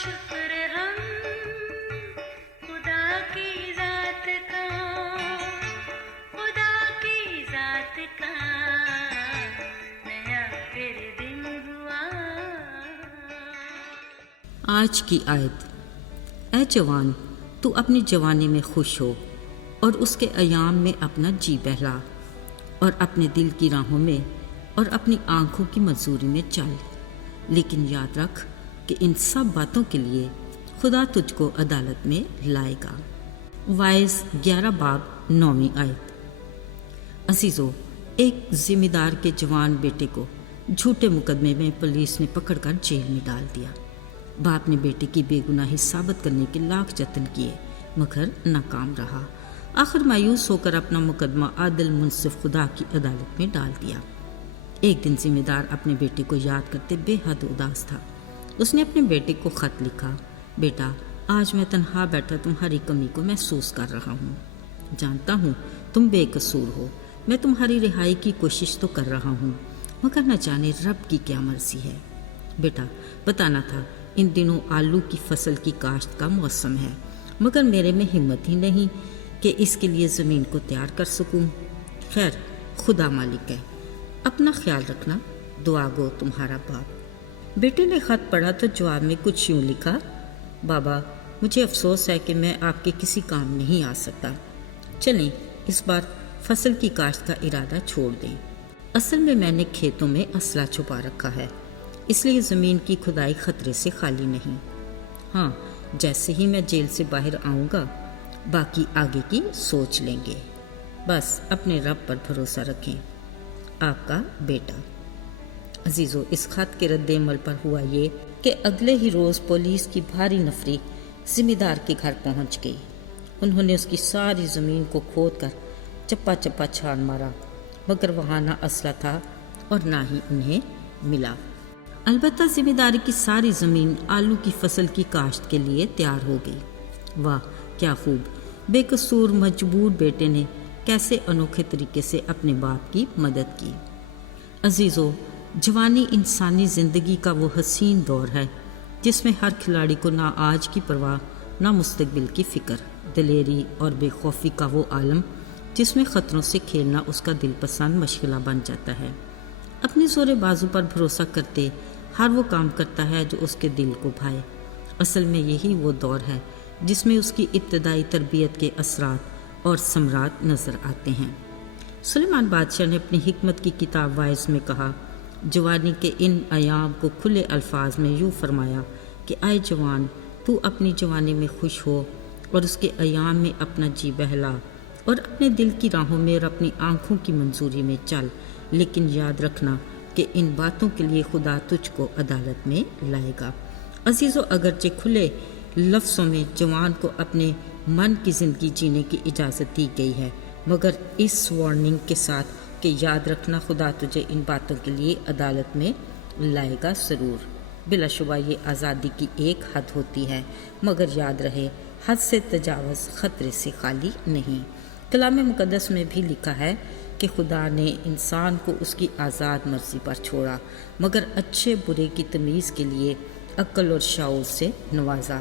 شکر ہم خدا کی ذات کا، خدا کی ذات کا نیا پھر دن ہوا۔ آج کی آیت: اے جوان، تو اپنی جوانی میں خوش ہو اور اس کے ایام میں اپنا جی بہلا، اور اپنے دل کی راہوں میں اور اپنی آنکھوں کی منظوری میں چل، لیکن یاد رکھ کہ ان سب باتوں کے لیے خدا تجھ کو عدالت میں لائے گا۔ وائز 11 باب 9 آیت۔ عزیزو، ایک ذمہ دار کے جوان بیٹے کو جھوٹے مقدمے میں پولیس نے پکڑ کر جیل میں ڈال دیا۔ باپ نے بیٹے کی بے گناہی ثابت کرنے کے لاکھ جتن کیے مگر ناکام رہا۔ آخر مایوس ہو کر اپنا مقدمہ عادل منصف خدا کی عدالت میں ڈال دیا۔ ایک دن ذمہ دار اپنے بیٹے کو یاد کرتے بے حد اداس تھا۔ اس نے اپنے بیٹے کو خط لکھا: بیٹا، آج میں تنہا بیٹھا تمہاری کمی کو محسوس کر رہا ہوں۔ جانتا ہوں تم بے قصور ہو، میں تمہاری رہائی کی کوشش تو کر رہا ہوں، مگر نہ جانے رب کی کیا مرضی ہے۔ بیٹا، بتانا تھا ان دنوں آلو کی فصل کی کاشت کا موسم ہے، مگر میرے میں ہمت ہی نہیں کہ اس کے لیے زمین کو تیار کر سکوں۔ خیر، خدا مالک ہے، اپنا خیال رکھنا، دعا گو تمہارا باپ۔ بیٹے نے خط پڑھا تو جواب میں کچھ یوں لکھا: بابا، مجھے افسوس ہے کہ میں آپ کے کسی کام نہیں آ سکتا، چلیں اس بار فصل کی کاشت کا ارادہ چھوڑ دیں۔ اصل میں میں نے کھیتوں میں اسلحہ چھپا رکھا ہے، اس لیے زمین کی کھدائی خطرے سے خالی نہیں۔ ہاں، جیسے ہی میں جیل سے باہر آؤں گا باقی آگے کی سوچ لیں گے، بس اپنے رب پر بھروسہ رکھیں۔ آپ کا بیٹا۔ عزیزو، اس خط کے رد عمل پر ہوا یہ کہ اگلے ہی روز پولیس کی بھاری نفری ذمہ دار کے گھر پہنچ گئی۔ انہوں نے اس کی ساری زمین کو کھود کر چپا چپا چھان مارا، مگر وہاں نہ اسلحہ تھا اور نہ ہی انہیں ملا۔ البتہ ذمہ داری کی ساری زمین آلو کی فصل کی کاشت کے لیے تیار ہو گئی۔ واہ کیا خوب! بے قصور مجبور بیٹے نے کیسے انوکھے طریقے سے اپنے باپ کی مدد کی۔ عزیزو، جوانی انسانی زندگی کا وہ حسین دور ہے جس میں ہر کھلاڑی کو نہ آج کی پرواہ نہ مستقبل کی فکر، دلیری اور بے خوفی کا وہ عالم جس میں خطروں سے کھیلنا اس کا دل پسند مشغلہ بن جاتا ہے۔ اپنے زور بازو پر بھروسہ کرتے ہر وہ کام کرتا ہے جو اس کے دل کو بھائے۔ اصل میں یہی وہ دور ہے جس میں اس کی ابتدائی تربیت کے اثرات اور ثمرات نظر آتے ہیں۔ سلیمان بادشاہ نے اپنی حکمت کی کتاب وائز میں کہا: جوانی کے ان ایام کو کھلے الفاظ میں یوں فرمایا کہ اے جوان، تو اپنی جوانی میں خوش ہو اور اس کے ایام میں اپنا جی بہلا، اور اپنے دل کی راہوں میں اور اپنی آنکھوں کی منظوری میں چل، لیکن یاد رکھنا کہ ان باتوں کے لیے خدا تجھ کو عدالت میں لائے گا۔ عزیزو، اگرچہ کھلے لفظوں میں جوان کو اپنے من کی زندگی جینے کی اجازت دی گئی ہے، مگر اس وارننگ کے ساتھ کہ یاد رکھنا خدا تجھے ان باتوں کے لیے عدالت میں لائے گا ضرور۔ بلا شبہ یہ آزادی کی ایک حد ہوتی ہے، مگر یاد رہے حد سے تجاوز خطرے سے خالی نہیں۔ کلام مقدس میں بھی لکھا ہے کہ خدا نے انسان کو اس کی آزاد مرضی پر چھوڑا، مگر اچھے برے کی تمیز کے لیے عقل اور شعور سے نوازا۔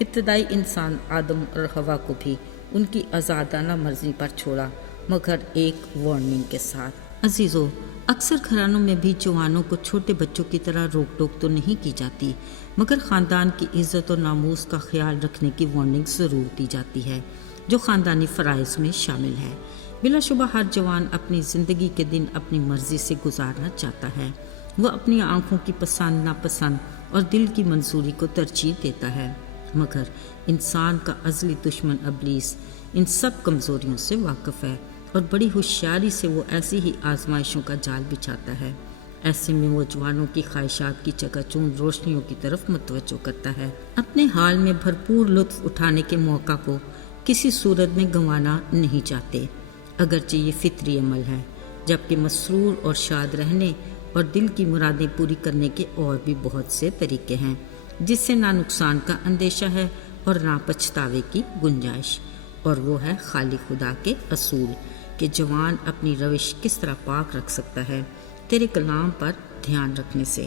ابتدائی انسان آدم اور حوا کو بھی ان کی آزادانہ مرضی پر چھوڑا، مگر ایک وارننگ کے ساتھ۔ عزیزو، اکثر گھرانوں میں بھی جوانوں کو چھوٹے بچوں کی طرح روک ٹوک تو نہیں کی جاتی، مگر خاندان کی عزت اور ناموس کا خیال رکھنے کی وارننگ ضرور دی جاتی ہے جو خاندانی فرائض میں شامل ہے۔ بلا شبہ ہر جوان اپنی زندگی کے دن اپنی مرضی سے گزارنا چاہتا ہے۔ وہ اپنی آنکھوں کی پسند ناپسند اور دل کی منظوری کو ترجیح دیتا ہے، مگر انسان کا ازلی دشمن ابلیس ان سب کمزوریوں سے واقف ہے اور بڑی ہوشیاری سے وہ ایسی ہی آزمائشوں کا جال بچھاتا ہے۔ ایسے میں وہ جوانوں کی خواہشات کی چکا چوند روشنیوں کی طرف متوجہ کرتا ہے۔ اپنے حال میں بھرپور لطف اٹھانے کے موقع کو کسی صورت میں گنوانا نہیں چاہتے، اگرچہ یہ فطری عمل ہے، جبکہ مسرور اور شاد رہنے اور دل کی مرادیں پوری کرنے کے اور بھی بہت سے طریقے ہیں جس سے نہ نقصان کا اندیشہ ہے اور نہ پچھتاوے کی گنجائش، اور وہ ہے خالی خدا کے اصول کہ جوان اپنی روش کس طرح پاک رکھ سکتا ہے تیرے کلام پر دھیان رکھنے سے۔